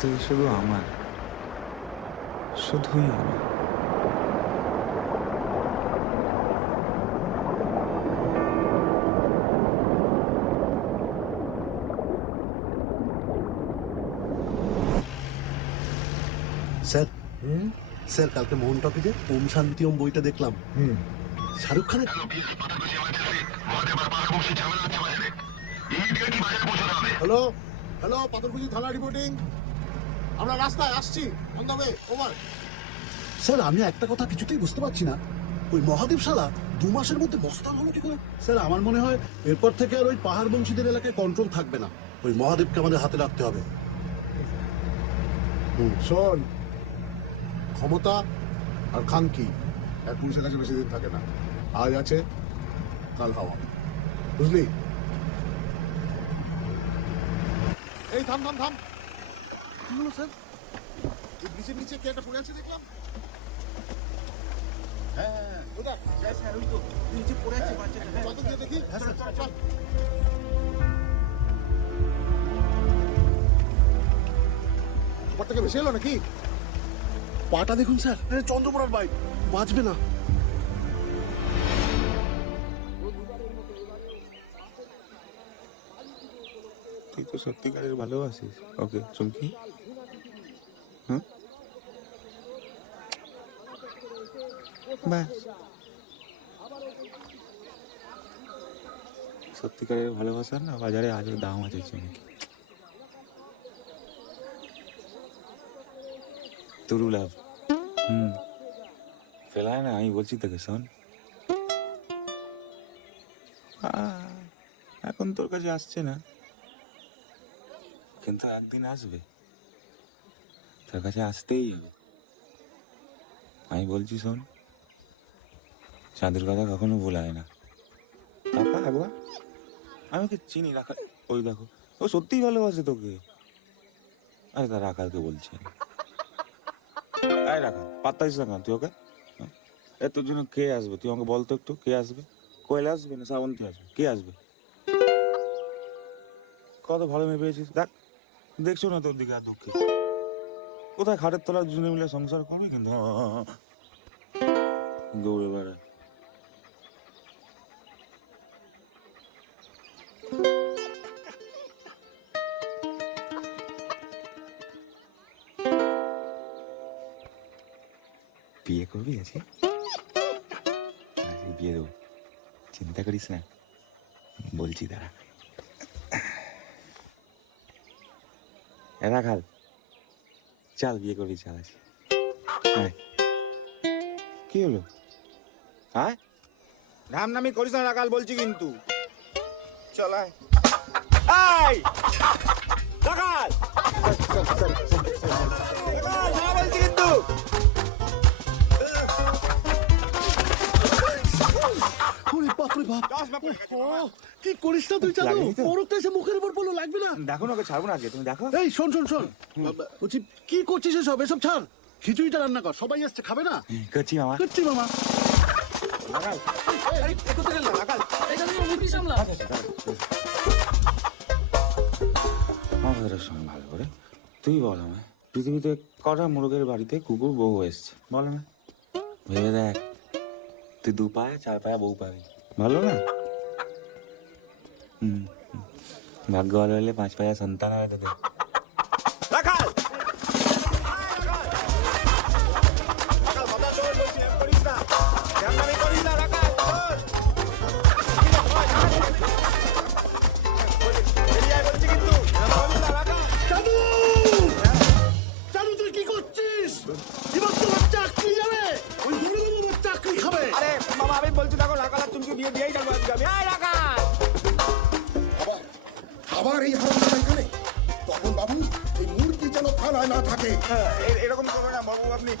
তুই শুধু আমার, শুধুই আমার। স্যার স্যার কালকে মোহন টকিজে ওম শান্তি ওম বইটা দেখলাম। শাহরুখ খানের। হ্যালো হ্যালো, পাথরকুচি থানা রিপোর্টিং। আমরা রাস্তায় আসছি, on the way, over. Sir আমি একটা কথা কিছুতেই বুঝতে পারছি না, ওই মহাদেব শালা 2 মাসের মধ্যে মস্তান হলো কি করে? স্যার আমার মনে হয় এরপর থেকে আর ওই পাহাড় বংশীদের এলাকায় কন্ট্রোল থাকবে না, ওই মহাদেবকে আমাদের হাতে রাখতে হবে। শোন, ক্ষমতা আর খানকি এক পুলিশের কাছে বেশি দিন থাকে না। আজ আছে, কাল হাওয়া, বুঝলি? এই থাম থাম থাম। কি হলো স্যার? এই ব্রিজের নিচে কে একটা পড়ে আছে দেখলাম। হ্যাঁ ওটা স্যার, ওই তো নিচে পড়ে আছে বাচ্চাটা। চল তো গিয়ে দেখি। চল চল চল। উপর থেকে ভেসে এলো নাকি? পাটা দেখুন স্যার, চন্দ্রপুরার বাইক, বাঁচবে না। তুই তো সত্যিকারের ভালোবাসিস ওকে চুমকি? হ্যাঁ, ব্যাস। সত্যিকারের ভালোবাসার না বাজারে আজও দাম আছে চুমকি। True love. ফেলায় না, আমি বলছি তোকে শোন। এখন তোর কাছে আসছে না, কিন্তু একদিন আসবে, তোর কাছে আসতেই হবে। আমি বলছি শোন, চাঁদের কথা কখনো ভোলায় না। টাকা একবার, আমি ওকে চিনি, রাখা, ওই দেখো, ও সত্যিই ভালোবাসে তোকে। আরে তার রাখালকে বলছি আমি। আরে রাখা, পাত্তা দিস না কেন তুই ওকে? এ তোর জন্য কে আসবে? তুই আমাকে বলতো একটু, কে আসবে? কোয়েল আসবে না শ্রাবন্তী আসবে? কে আসবে? কত ভালো মেয়ে পেয়েছিস, দেখ, দেখছো না তোর দিকে আর দুঃখে কোথায় খাটের তলায় দুজনে মিলে সংসার করবি, কিন্তু দৌড়ে বেড়া। বিয়ে করবি আছে? বিয়ে দেবো, চিন্তা করিস না, বলছি দাঁড়া। রাখাল, চাল বিয়ে করবি, চাল আছে। কি হলো? হ্যাঁ, নাম নামি করিস না রাখাল, বলছি কিন্তু। চল আয়। রাখাল, না বলছি কিন্তু। ওরে বাপরে বাপ, কি করিস না তুই? চালু পরকটা এসে মুখের উপর পড়লো, লাগবে না? দেখো না, ওকে ছাড়বো না আগে, তুমি দেখো। এই শোন শোন শোন, বলছি কি করছিস এসব? এসব ছাড়, খিচুড়িটা রান্না কর, সবাই আসছে, খাবে না? করছি মামা। করছি মামা। আমাদের শোন ভালো করে, তুই বল আমায়, পৃথিবীতে কটা মোরগের বাড়িতে কুকুর বউ এসছে বল না? ভেবে দেখ, তুই 2 পায়ে 4 পায়ে বউ পাবি, ভালো না? ভাগ্য ভালো হলে 5 পায়ে সন্তান হবে তোদের। রাখাল, চালু তুই কি করছিস? এবার তোমার চাকরি যাবে, ওই ধরে দেবো, চাকরি খাবে। আরে মামা, আমি বলছি দেখো, রাখাল আর তুমি বিয়ে দিয়েই যাবো আজকে আমি। রাখাল, আবার এই হারামজাদা এখানে? তখন বাবু, এই মূর্তি যেন থানায় না থাকে। এরকম করবে না বাবু আপনি,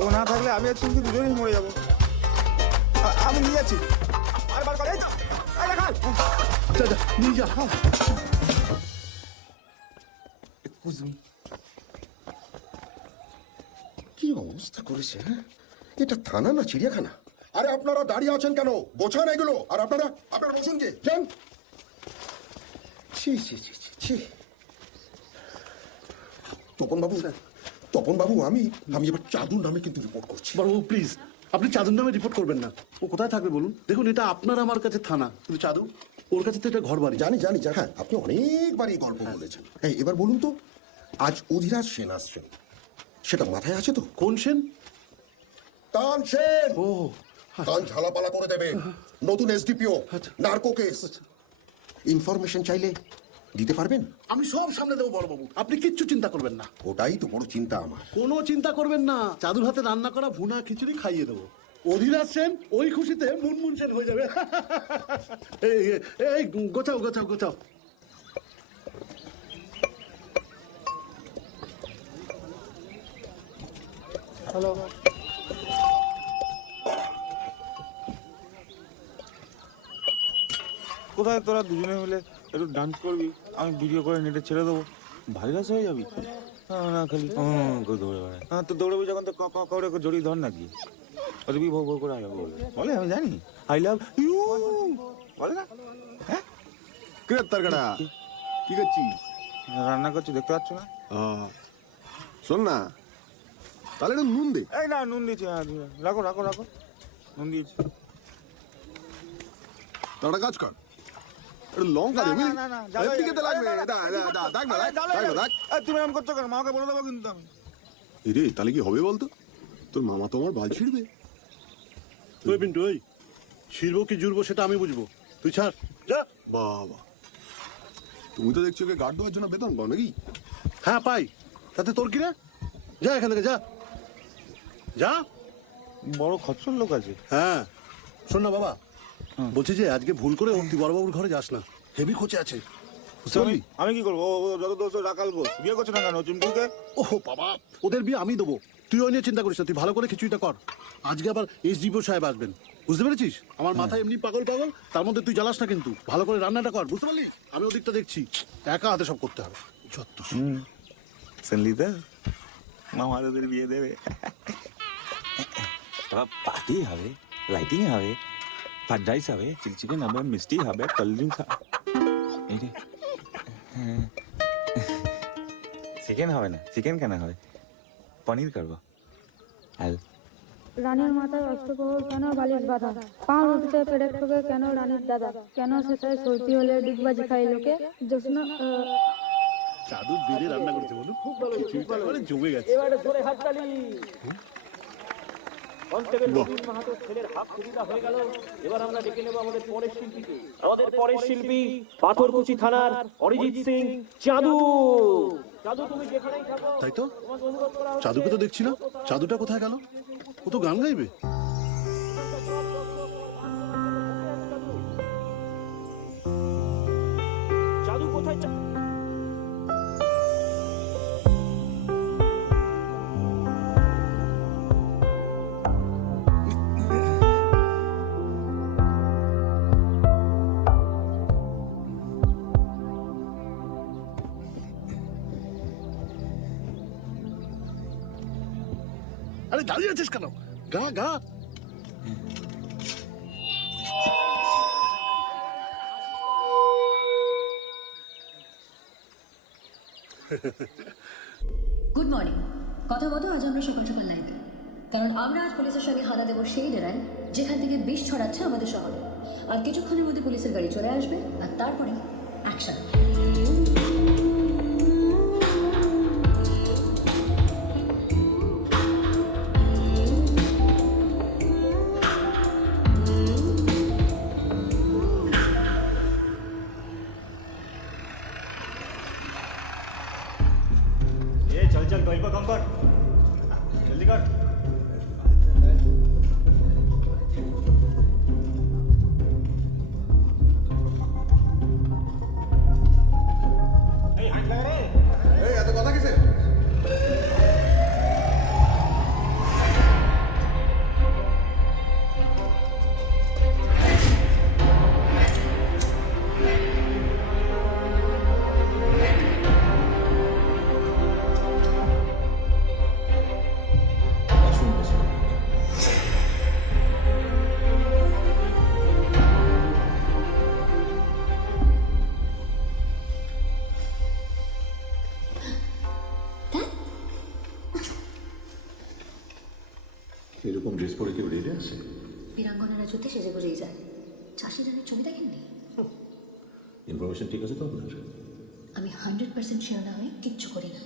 ও না থাকলে আমি আর চুমকি দুজনেই মরে যাবো। আমি নিয়ে যাচ্ছি, আর বার করে। রাখাল, যা যা নিয়ে যা। কি অবস্থা করেছে, হ্যাঁ? এটা থানা না চিড়িয়াখানা? আরে আপনারা দাঁড়িয়ে আছেন কেন? গোছান এগুলো। আর আপনারা বসুন, কে যান। ছি ছি ছি ছি ছি। তপন বাবু আমি এবার চাদুর নামে কিন্তু রিপোর্ট করছি। বড়বাবু প্লিজ, আপনি চাঁদুর নামে রিপোর্ট করবেন না। ও কোথায় থাকবে বলুন? দেখুন, এটা আপনার আমার কাছে থানা, কিন্তু চাঁদু ওর কাছে তো এটা ঘর বাড়ি। জানি হ্যাঁ, আপনি অনেকবার এই গল্প বলেছেন। হ্যাঁ, এবার বলুন তো, আজ অধিরাজ সেন আসছেন, সেটা মাথায় আছে তো? কোন সেন? তান সেন। ও তান ঝালাপালা করে দেবে, নতুন এসডিপিও, আচ্ছা। Narco case. ইনফরমেশন চাইলে দিতে পারবেন? আমি সব সামনে দেবো বড়বাবু, আপনি কিচ্ছু চিন্তা করবেন না। ওটাই তো বড় চিন্তা আমার। কোনো চিন্তা করবেন না, চাঁদুর হাতে রান্না করা ভুনা খিচুড়ি খাইয়ে দেবো। অধিরাজ সেন ওই খুশিতে মুনমুন সেন হয়ে যাবে। এই গোছাও গোছাও গোছাও। কোথায় তোরা দুজনে মিলে একটু ডান্স করবি, আমি ভিডিও করে নেটে ছেড়ে দেবো, ভাইরাস হয়ে যাবি। না খালি করে দৌড়ে বেড়ায়। হ্যাঁ, তো দৌড়াবি যখন তো কাউরে জড়িয়ে ধর নাকি, বলবি ভৌ ভৌ করে আলো বলবে, বলে আমি জানি আই লাভ ইউ বলে না। হ্যাঁ, তার কাটা কি করছিস? রান্না করছি, দেখতে পাচ্ছ না? শোন না, তাহলে একটু নুন দে। এই না, নুন দিয়েছি। হ্যাঁ, রাখো রাখো রাখো, নুন দিয়েছি। একটা কাজ কর, একটু লঙ্কা দে। না, না, না, যাবে, এর দিকে তো লাগবে। যাবে, দেখ না, দেখ। তুমি এরকম করছো কেন? মাকে বলে দেবো কিন্তু আমি। রে তাহলে কি হবে বলতো? তোর মামা তো আমার বাল ছিড়বে। ওই পিন্টু, ওই ছিড়বো কি জুড়বো সেটা আমি বুঝবো, তুই ছাড় যা। বাবা, তুমি তো দেখছি ওকে গার্ড দেওয়ার জন্য বেতন পাও নাকি? হ্যাঁ পাই, তাতে তোর কি রে? যা এখান থেকে, যা যা। বড় খচ্চর লোক আছে। হ্যাঁ শোন না বাবা, বলছি যে আজকে ভুল করে তুই বড়বাবুর ঘরে যাস না, হেভি খোঁচে আছে, বুঝতে পারলি? আমি কি করবো? ও যত দোষ রাখাল গোস বিয়ে করছে না কেন চুমকিকে? ওহো বাবা, ওদের বিয়ে আমি দেবো, তুই ওই নিয়ে চিন্তা করিস না, তুই ভালো করে খিচুড়িটা কর। আজকে আবার এসডিপিও সাহেব আসবেন, বুঝতে পেরেছিস? আমার মাথায় এমনি পাগল পাগল, তার মধ্যে তুই জ্বালাস না কিন্তু, ভালো করে রান্নাটা কর, বুঝতে পারলি? আমি ওদিকটা দেখছি, একা হাতে সব করতে হবে। যত শুনলি তো, মামা তোদের বিয়ে দেবে। পার্টি হবে, লাইটিং হবে, ফ্রাইড রাইস হবে, চিলি চিকেন হবে, মিষ্টি হবে, কোল্ড ড্রিঙ্কস হবে। এই রে, চিকেন হবে না? চিকেন কেন হবে? পনির করবো। আর রানীর মাথায় অষ্টপ্রহর কেন বালিশ বাঁধা? পা উঠতে পেরে ঠোকে কেন রানীর দাদা? কেন সেটাই সইতি হলে ডিগবাজি খাই লোকে? জোৎস্ন চাদু বেড়ে রান্না করেছে বলুন, খিচুড়িটা একেবারে জমে গেছে। এবারে জোরে হাততালি। কনস্টেবল রবীন্দ্র মাহাতো ছেলের হাফ সুবিধা হয়ে গেল। এবার আমরা ডেকে নেব আমাদের পরের শিল্পীকে। আমাদের পরের শিল্পী পাথরকুচি থানার অরিজিৎ সিং চাঁদু। চাঁদু, তুমি যেখানেই থাকো, তাই তো, তোমাকে অনুরোধ করা হচ্ছে। চাদুকে তো দেখছি না, চাদুটা কোথায় গেল? ও তো গান গাইবে। চাঁদু কোথায়? আরে দাঁড়িয়ে আছিস কেন? গা গা। Good morning. কথা মতো আজ আমরা সকাল সকাল লাইভে, কারণ আমরা আজ পুলিশের সঙ্গে হানা দেবো সেই ডেরায় যেখান থেকে বিষ ছড়াচ্ছে আমাদের শহরে। আর কিছুক্ষণের মধ্যে পুলিশের গাড়ি চলে আসবে, আর তারপরে অ্যাকশন। चल चल कहीं पर कम कर, जल्दी कर। এরকম ড্রেস পরে কেউ রেডে আসে? বীরাঙ্গনারা যুদ্ধে সেজে গুজেই যায়। চাষি রানের ছবি দেখেননি? ইনফরমেশন ঠিক আছে তো আপনার? আমি 100% শিওর না হয়ে কিচ্ছু করি না।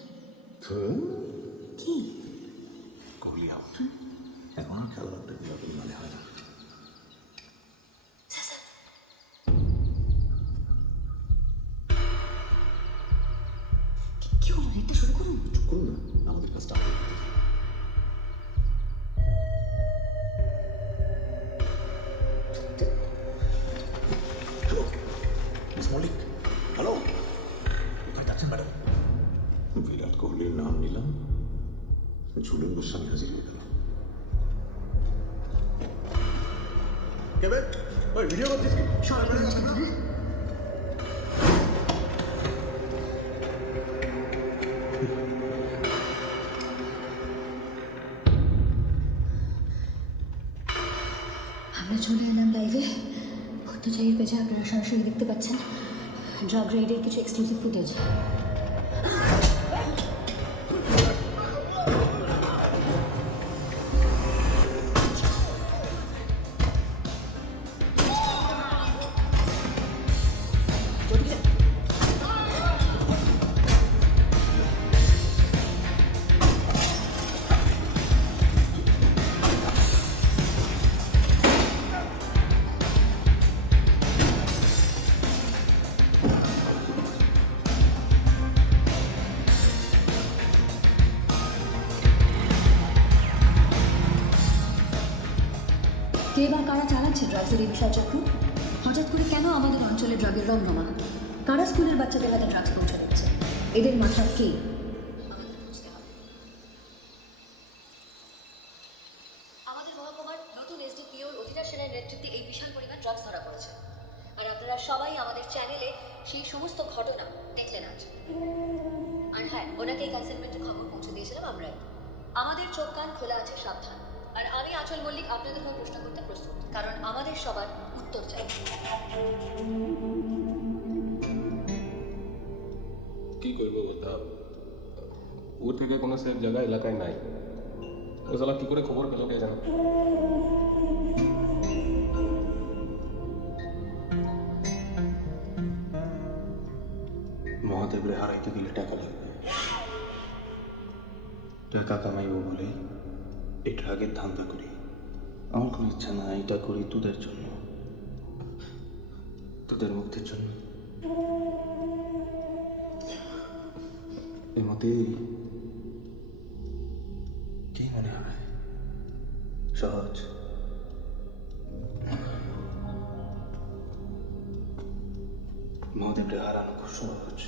কি কবলি আউট। এখন আর খেলাধুলাটা বিরাট মানে হয় না। কি হলো? একটা শুরু করুন। চুপ করুন না, আমাদের কাজটা আগে করতে দিন। হ্যালো মিস মল্লিক, হ্যালো, কোথায় যাচ্ছেন ম্যাডাম? বিরাট কোহলির নাম নিলাম, ঝুলন গোস্বামী হাজির হয়ে গেল। ভিডিও করছিস কি? আমরা চলে এলাম লাইভে। হত্যাচারীর পেজে আপনারা সরাসরি দেখতে পাচ্ছেন ড্রাগ রাইডের কিছু এক্সক্লুসিভ ফুটেজ। কে বা কারা চালাচ্ছে ড্রাগসের এই বিশাল চক্র? হঠাৎ করে কেন আমাদের অঞ্চলে ড্রাগের রমরমা? কারা স্কুলের বাচ্চাদের হাতে ড্রাগস পৌঁছে দিচ্ছে? এদের মাথা কে? আমাদের মহকুমার নতুন এসডিপিও অধিরাজ সেনের নেতৃত্বে এই বিশাল পরিমাণ ড্রাগস ধরা পড়েছে। আর আপনারা সবাই আমাদের চ্যানেলে সেই সমস্ত ঘটনা দেখলেন আজ। আর হ্যাঁ, ওনাকে এই কনসাইনমেন্টের খবর পৌঁছে দিয়েছিলাম আমরাই। আমাদের চোখ কান খোলা আছে, সাবধান। আর আমি আঁচল মল্লিক আপনাদের কোনো প্রশ্ন করতে প্রস্তুত, কারণ আমাদের সবার উত্তর চাই। কি করবো বলতে ও থেকে কোনো সেফ জায়গা এলাকায় নাই। ও সালা কি করে খবর পেলো কে জানো? মহাদেবরে হারাইতে গেলে টাকা লাগবে। টাকা কামাইব বলে এটা আগের ধান্দা করি। আমার কোনো ইচ্ছা না এটা করি তোদের জন্য, তোদের মুক্তির জন্য। এমতেই কি মনে হয় সহজ? মহাদেবরে হারানো খুব সহজ।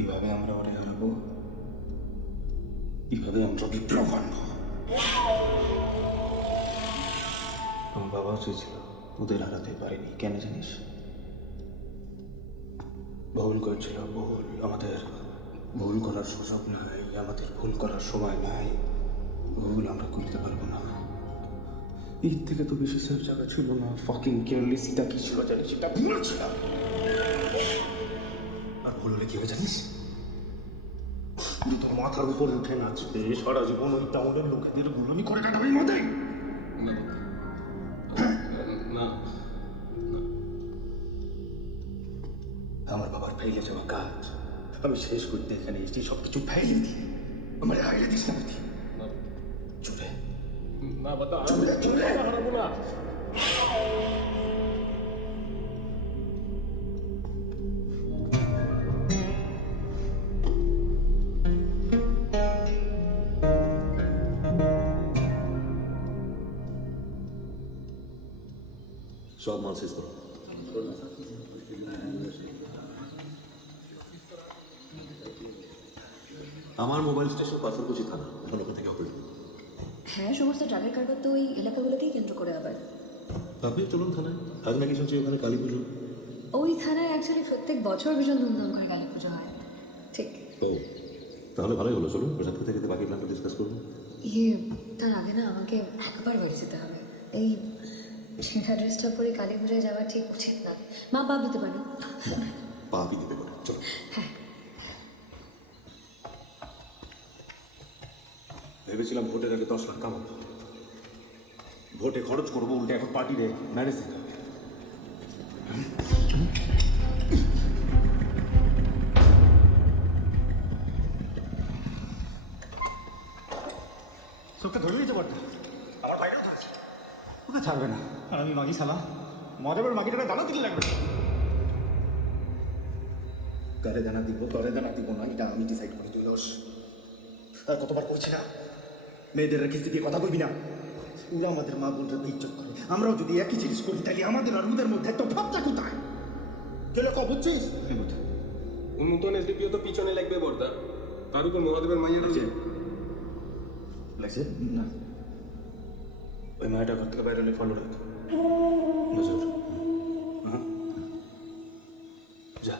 এভাবে আমরা ওরে হারাবো, এভাবে আমরা বিপ্লব আনবো। আমার বাবাও চেয়েছিল, ওদের হারাতে পারিনি। কেন জানিস? ভুল করেছিল, ভুল। আমাদের ভুল করার সুযোগ নাই, আমাদের ভুল করার সময় নাই। ভুল আমরা করতে পারবো না। এর থেকে তো বেশি সেফ জায়গা ছিল না। ফাকিং কেয়ারলেসটা কি ছিল জানিস? এটা ভুল ছিল। আর ভুল হলে কি হবে জানিস? তোর মাথার উপরে উঠে নাচবে সারা জীবন, ওই টাউনের লোকেদের গুলোমি করে কাটাবে মাথায়। না, আমার বাবার ফেলে যাওয়া কাজ আমি শেষ করতে এখানে এসেছি। সব কিছু ফেলে দিই, আমার হারিয়ে দিস না বুঝি। চুপে না বাতা, হারাবো না। সব মাল শেষ করো। আমার মোবাইল স্টেশন পাথরকুচি থানা, এখন ওখান থেকে অপারেট। হ্যাঁ, সমস্ত ড্রাগের কারবার তো ওই এলাকাগুলোতেই কেন্দ্র করে। আবার আপনি চলুন থানায়। আজ নাকি শুনছি ওখানে কালী পুজো। ওই থানায় অ্যাকচুয়ালি প্রত্যেক বছর ভীষণ ধুমধাম করে কালী পুজো হয়। ঠিক। ও তাহলে ভালোই হলো, চলুন প্রসাদ খেতে খেতে বাকি প্ল্যানটা ডিসকাস করবো। তার আগে না আমাকে একবার বেরিয়ে যেতে হবে। এই ছেঁড়া ড্রেসটা পরে কালী পুজোয় যাওয়া ঠিক উচিত না। মা বাপ দিতে পারে। পাপি দিতে পারে, চলো। হ্যাঁ, ভেবেছিলাম ভোটের আগে 10 লাখ কামাবো, ভোটে খরচ করবো, উল্টে এখন পার্টিরে ম্যারেজ দিতে হবে। চোখটা ধরে দিতে পারতো, আমার বাইরে ধরেছে, ওকে ছাড়বে না। আর আমি মাগি সালা মজাবের মাগিটাকে দানা দিলে লাগবে। কারে দানা দিব না, এটা আমি ডিসাইড করে তুই লস। আর কতবার কইছি না মেয়েদের রেখে দিয়ে কথা বলবি না। ওরা আমাদের মা বোনরা ইজ্জত করে, আমরাও যদি একই জিনিস করি তাহলে আমাদের আর ওদের মধ্যে একটা ভাবটা কোথায়? তুই লোক বুঝছিস? নতুন এসডিপিও তো পিছনে লাগবে বর্দা, তার উপর মহাদেবের মাইয়া রয়েছে। লাগছে না, ওই মায়াটা ঘর থেকে বাইরে হলে ফলো রাখ। নজর যা।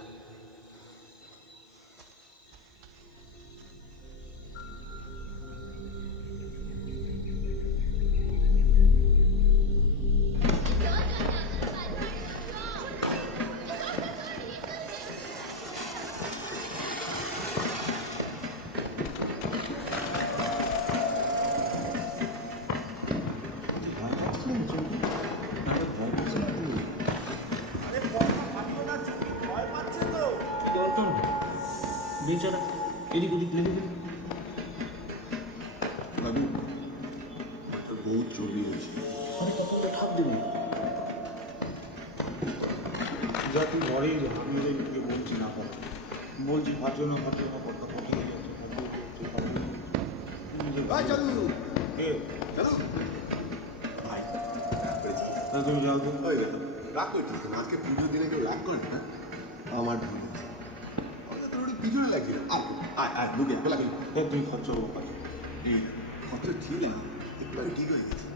বেচারা এদিক ওদিক লেগে গেল। বাবু তোর বউ চর্বি হয়েছে। আমি কতটা ঠাপ দেবো? যা তুই ঘরেই যা, আমি তোকে বলছি না কর, বলছি ভাজো না কর্তা কঠিন হয়ে যাচ্ছে। চালু এ চালু ভাই তুমি যাও তো। হয়ে গেল, রাগ করছিস না? আজকে পুজোর দিনে কেউ রাগ করে না? আমার ভুল হয়েছে। আমাকে তোর ওই পিছনে লাগছিল। আয় আয় ঢুকে পেলা গেল। তুই খরচ এই কত ঠিক না, একটু আগে ঠিক হয়ে গেছে।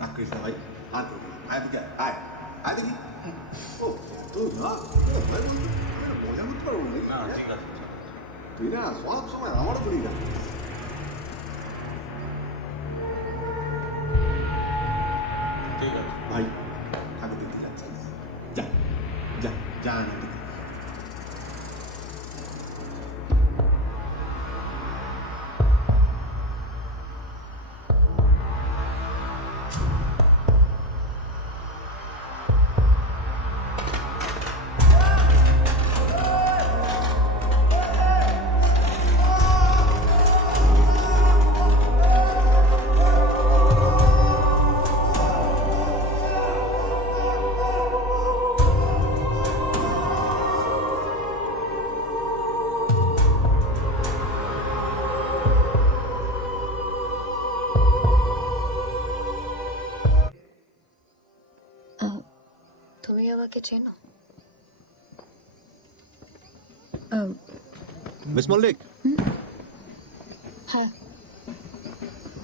রাগ করিস না ভাই, আর করবো না। আয় দিকে আয়, আয় দেখি। ও তুই না ভাই বলতো মজা করতে পারবো না। ঠিক আছে, তুই না সব সময় আমারও করি না। ঠিক আছে ভাই ঠাকুর দেখতে যাচ্ছি, যা যা যা না দেখি। তুমি আমাকে চেনো? মিস মল্লিক, হ্যাঁ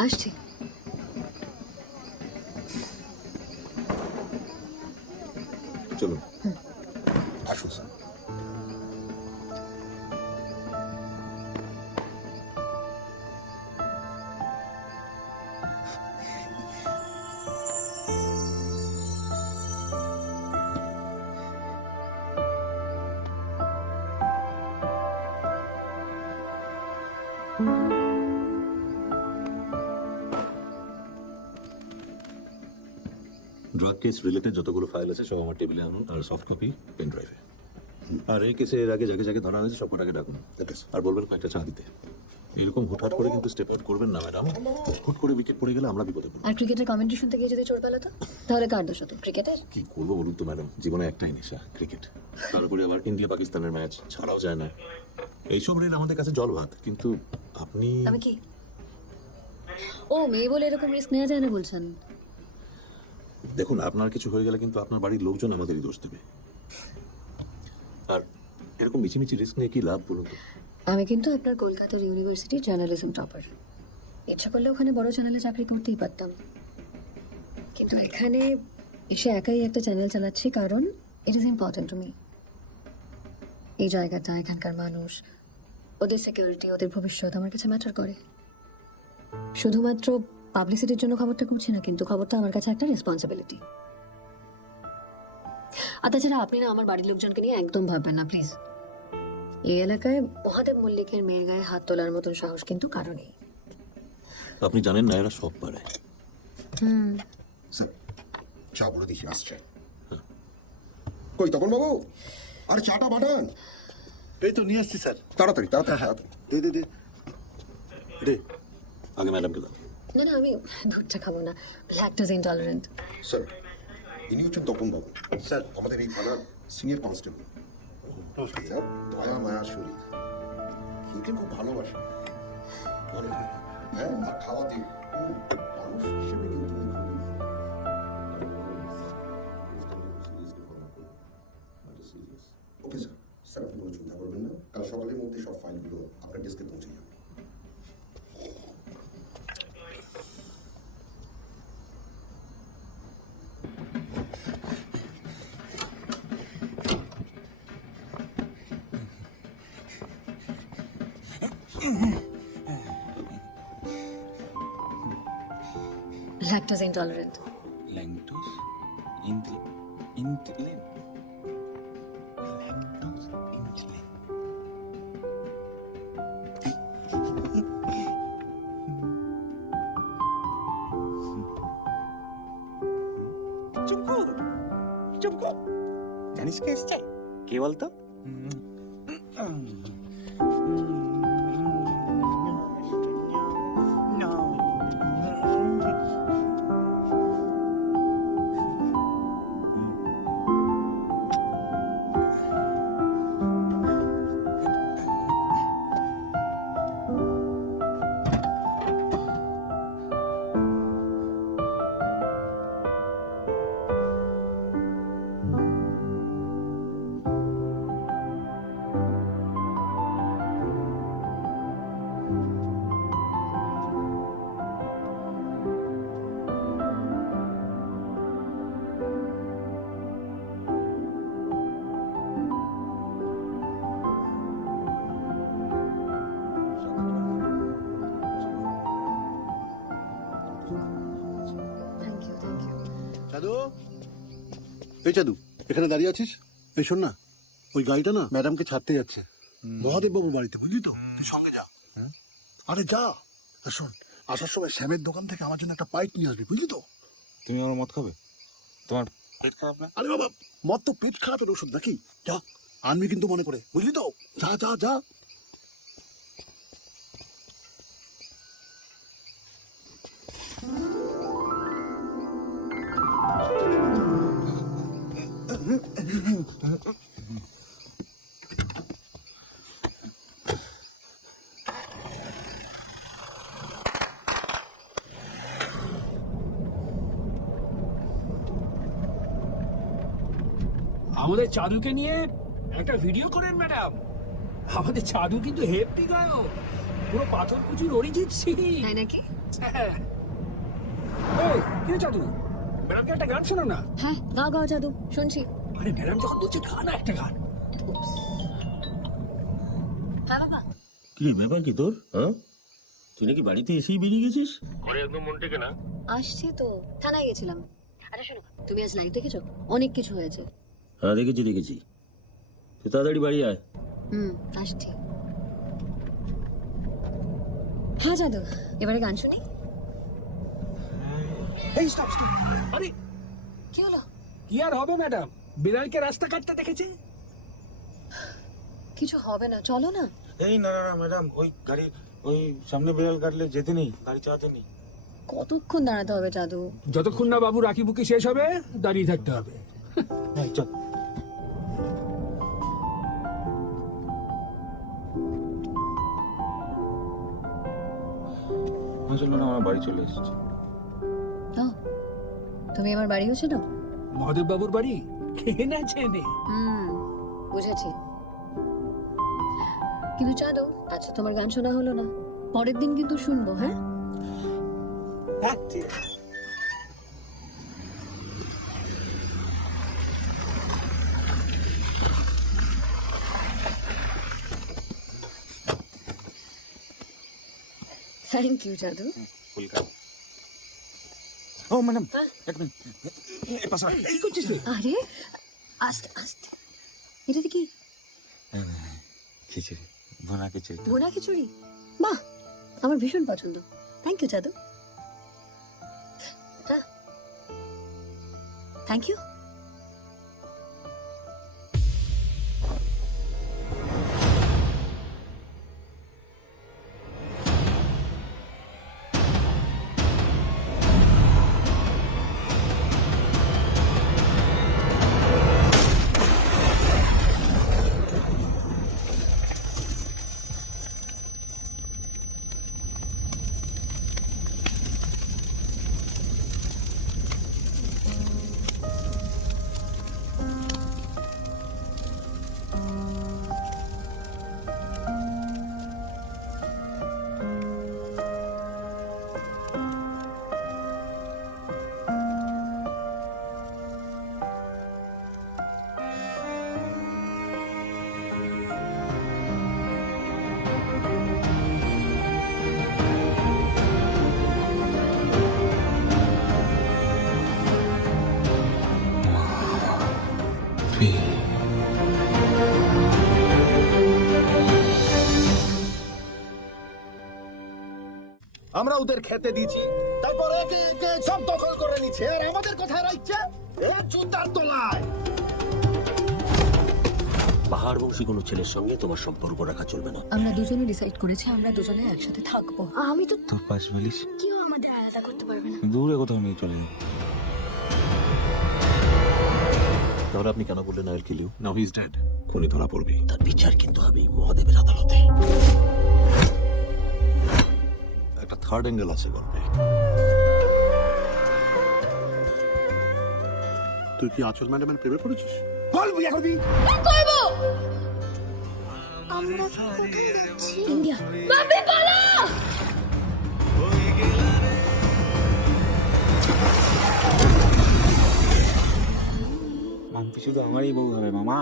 আসছি। চলুন আসুন স্যার। ড্রাগ কেস রিলেটেড যতগুলো ফাইল আছে সব আমার টেবিলে আনুন, আর সফট কপি পেন ড্রাইভে। আর এই কেসে এর আগে যাকে যাকে ধরা হয়েছে সব কটাকে ডাকুন, আর বলবেন কয়েকটা চা দিতে। এরকম হুটহাট করে কিন্তু স্টেপ আউট করবেন না ম্যাডাম, হুট করে উইকেট পড়ে গেলে আমরা বিপদে পড়ব। আর ক্রিকেটের কমেন্ট্রি শুনতে গিয়ে যদি চোর পালাতো তাহলে কার দোষ হতো? ক্রিকেটের? কি করবো বলুন তো ম্যাডাম, জীবনে একটাই নেশা, ক্রিকেট। তারপরে আবার ইন্ডিয়া পাকিস্তানের ম্যাচ ছাড়াও যায় না। এইসব রেল আমাদের কাছে জল ভাত। কিন্তু আপনি আমি কি ও মেয়ে বলে এরকম রিস্ক নেওয়া যায় না বলছেন? দেখুন, আপনার কিছু হয়ে গেলে কিন্তু আপনার বাড়ির লোকজন আমাদেরই দোষ দেবে। আর এরকম মিছিমিছি রিস্ক নিয়ে কি লাভ বলুন তো? আমি কিন্তু আপনার কলকাতার ইউনিভার্সিটির জার্নালিজম টপার। ইচ্ছা করলে ওখানে বড় চ্যানেলে চাকরি করতেই পারতাম, কিন্তু এখানে এসে একাই একটা চ্যানেল চালাচ্ছি কারণ it is important to me. এই জায়গাটা, এখানকার মানুষ, ওদের সিকিউরিটি, ওদের ভবিষ্যৎ আমার কাছে ম্যাটার করে। শুধুমাত্র পাবলিসিটির জন্য খবরটা করছি না, কিন্তু খবরটা আমার কাছে একটা রেসপন্সিবিলিটি। আর তাছাড়া আপনি না আমার বাড়ির লোকজনকে নিয়ে একদম ভাববেন না প্লিজ। এই এলাকায় মহাদেব মল্লিকের মেয়ের গায়ে হাত তোলার মতন সাহস কিন্তু কারো নেই। আপনি জানেন না এরা সব পারে। স্যার চা বলে দেখি আসছে। কই তপন বাবু, আর চাটা বাটান। এই তো নিয়ে আসছি স্যার। তাড়াতাড়ি তাড়াতাড়ি তাড়াতাড়ি। দে দে দে দে। আগে ম্যাডামকে দাও। না না, আমি দুধটা খাবো না, ল্যাকটোজ ইনটলারেন্ট। স্যার ইনি হচ্ছেন তপন বাবু, স্যার আমাদের এই থানার সিনিয়র কনস্টেবল। নমস্কার স্যার। দয়া মায়া শরীর খেতে খুব ভালোবাসে। হ্যাঁ, আর খাওয়াতে মানুষ হিসেবে কিন্তু উনি খুবই ভালো। Okay sir. স্যার আপনি কোনো চিন্তা করবেন না, কাল সকালের মধ্যে সব ফাইলগুলো আপনার ডেস্কে পৌঁছে যাবে। Lactose intolerant. Lactose intolerant. Lactose intolerant. চুপ কর। জানিস কে এসছে? কে বলতো? চাঁদু, এই চাঁদু, এখানে দাঁড়িয়ে আছিস? এই শোন না, ওই গাড়িটা না ম্যাডামকে ছাড়তে যাচ্ছে মহাদেব বাবু বাড়িতে, বুঝলি তো? তুই সঙ্গে যা। আরে যা। আর শোন, আসার সময় শ্যামের দোকান থেকে আমার জন্য একটা পাইপ নিয়ে আসবি, বুঝলি তো? তুমি আমার মদ খাবে? তোমার পেট খারাপ না? আরে বাবা, মদ তো পেট খারাপের ওষুধ নাকি? যা, আনবি কিন্তু মনে করে, বুঝলি তো? যা যা যা। আমাদের চাঁদুকে নিয়ে একটা ভিডিও করেন ম্যাডাম। আমাদের চাঁদু কিন্তু হেপি গায়ক, পুরো পাথরকুচির অরিজিৎ সিং। তাই নাকি? হ্যাঁ। এই, কি চাঁদু, ম্যাডামকে একটা গান শোনো না। হ্যাঁ, গাও গাও জাদু, শুনছি। আরে ম্যাডাম যখন বলছে গান, একটা গান। হ্যাঁ বাবা। কি রে, ব্যাপার কি তোর? হ্যাঁ, তুই নাকি বাড়িতে এসেই বেরিয়ে গেছিস? ঘরে একদম মন টেকে না। আসছি তো, থানায় গেছিলাম। আচ্ছা শোনো, তুমি আজ লাইভ দেখেছো? অনেক কিছু হয়েছে। হ্যাঁ দেখেছি দেখেছি। তুই তাড়াতাড়ি বাড়ি আয়। আসছি। হ্যাঁ জাদু, এবারে গান শুনি। এই স্টপ স্টপ। আরে কি হলো? কি আর হবে ম্যাডাম, বিড়ালকে রাস্তা কাটতে দেখেছি। কিছু হবে না, চলো না। এই না না না ম্যাডাম, ওই গাড়ি, ওই সামনে বিড়াল কাটলে যেতে নেই, গাড়ি চালাতে নেই। কতক্ষণ দাঁড়াতে হবে জাদু? যতক্ষণ না বাবু রাখি বুকি শেষ হবে দাঁড়িয়ে থাকতে হবে। চল। চলো না, আমার বাড়ি চলে এসেছি। তুমি আমার বাড়িও ছিল? মহাদেব বাবুর বাড়ি কে না চেনে। বুঝেছি। কিন্তু চাঁদু, আচ্ছা তোমার গান শোনা হলো না, পরের দিন কিন্তু শুনবো। হ্যাঁ থ্যাংক ইউ জাদু। ও ম্যাডাম, এক মিনিট। এই করছিস? আরে আস্তে আস্তে। এটাতে কি? খিচুড়ি, ভুনা খিচুড়ি। ভুনা খিচুড়ি? বাহ, আমার ভীষণ পছন্দ। থ্যাংক ইউ জাদু। হ্যাঁ, থ্যাংক ইউ। আমরা ওদের খেতে দিয়েছি, তারপর একে একে সব দখল করে নিচ্ছে, আর আমাদের কোথায় রাখছে? এই জুতার তলায়। পাহাড় বংশী কোনো ছেলের সঙ্গে তোমার সম্পর্ক রাখা চলবে না। আমরা দুজনে ডিসাইড করেছি আমরা দুজনে একসাথে থাকবো। আমি তো তোর পাশ বলিস কেউ আমাদের আলাদা করতে পারবে না। দূরে কোথাও নিয়ে চলে যাবো। তাহলে আপনি কেন বললেন I'll kill you? Now he is dead. খুনি ধরা পড়বে। তার বিচার কিন্তু হবে মহাদেবের আদালতে। একটা থার্ড অ্যাঙ্গেল আছে গল্পে। তুই কি আঁচল ম্যাডামের প্রেমে পড়েছিস? বল বিয়ে করবি? করবো। আমরা কোথায় যাচ্ছি? ইন্ডিয়া। বাপরে পালা! মাম্পি শুধু আমারই বউ হবে মামা।